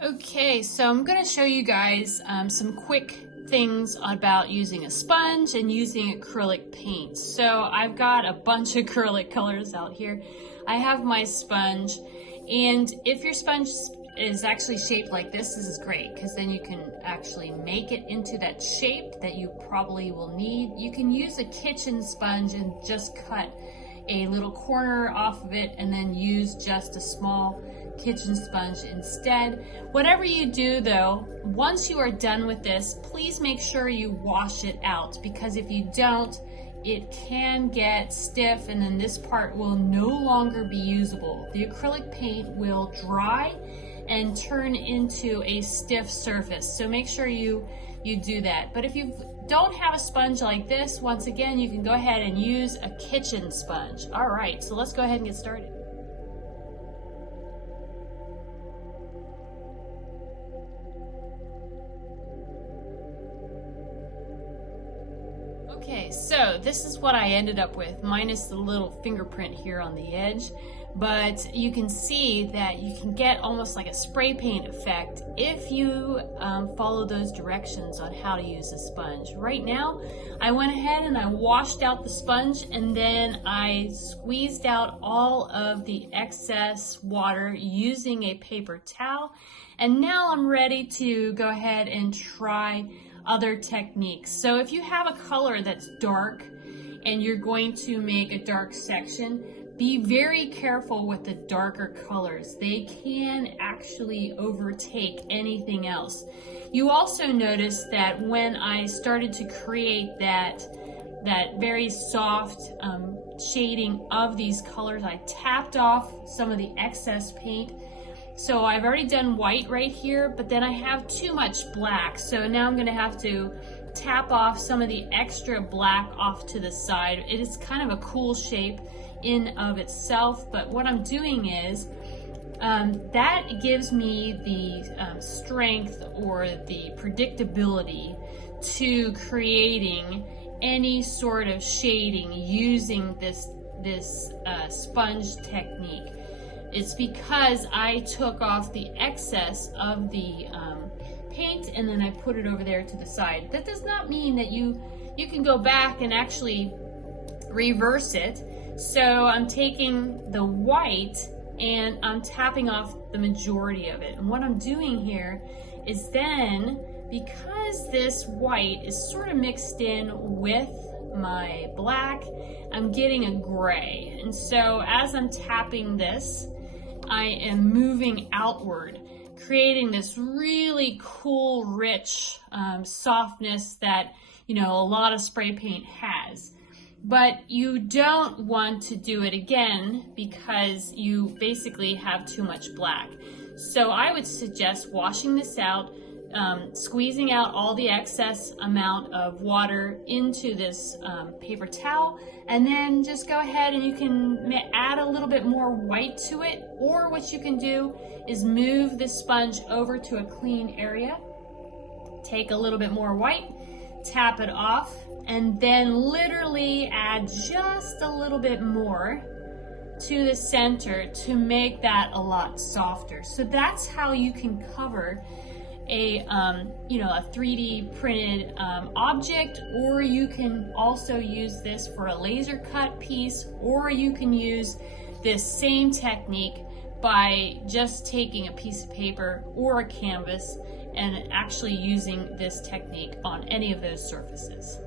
Okay, so I'm going to show you guys some quick things about using a sponge and using acrylic paint. So I've got a bunch of acrylic colors out here. I have my sponge, and if your sponge is actually shaped like this is great, because then you can actually make it into that shape that you probably will need. You can use a kitchen sponge and just cut a little corner off of it and then use just a small kitchen sponge instead. Whatever you do though, once you are done with this, please make sure you wash it out, because if you don't, it can get stiff and then this part will no longer be usable. The acrylic paint will dry and turn into a stiff surface, so make sure you do that. But if you don't have a sponge like this, once again, you can go ahead and use a kitchen sponge. All right, so let's go ahead and get started. Okay, so this is what I ended up with, minus the little fingerprint here on the edge. But you can see that you can get almost like a spray paint effect if you follow those directions on how to use a sponge. Right now, I went ahead and I washed out the sponge, and then I squeezed out all of the excess water using a paper towel. And now I'm ready to go ahead and try other techniques. So if you have a color that's dark and you're going to make a dark section, be very careful with the darker colors. They can actually overtake anything else. You also notice that when I started to create that very soft shading of these colors, I tapped off some of the excess paint. So I've already done white right here, but then I have too much black. So now I'm gonna have to tap off some of the extra black off to the side. It is kind of a cool shape in of itself, but what I'm doing is that gives me the strength or the predictability to creating any sort of shading using this sponge technique. It's because I took off the excess of the paint and then I put it over there to the side. That does not mean that you can go back and actually reverse it. So I'm taking the white and I'm tapping off the majority of it. And what I'm doing here is then, because this white is sort of mixed in with my black, I'm getting a gray. And so as I'm tapping this, I am moving outward, creating this really cool, rich softness that, you know, a lot of spray paint has. But you don't want to do it again because you basically have too much black. So I would suggest washing this out, squeezing out all the excess amount of water into this paper towel, and then just go ahead and you can add a little bit more white to it, or what you can do is move the sponge over to a clean area, take a little bit more white, tap it off, and then literally add just a little bit more to the center to make that a lot softer. So that's how you can cover a 3D printed object, or you can also use this for a laser cut piece, or you can use this same technique by just taking a piece of paper or a canvas and actually using this technique on any of those surfaces.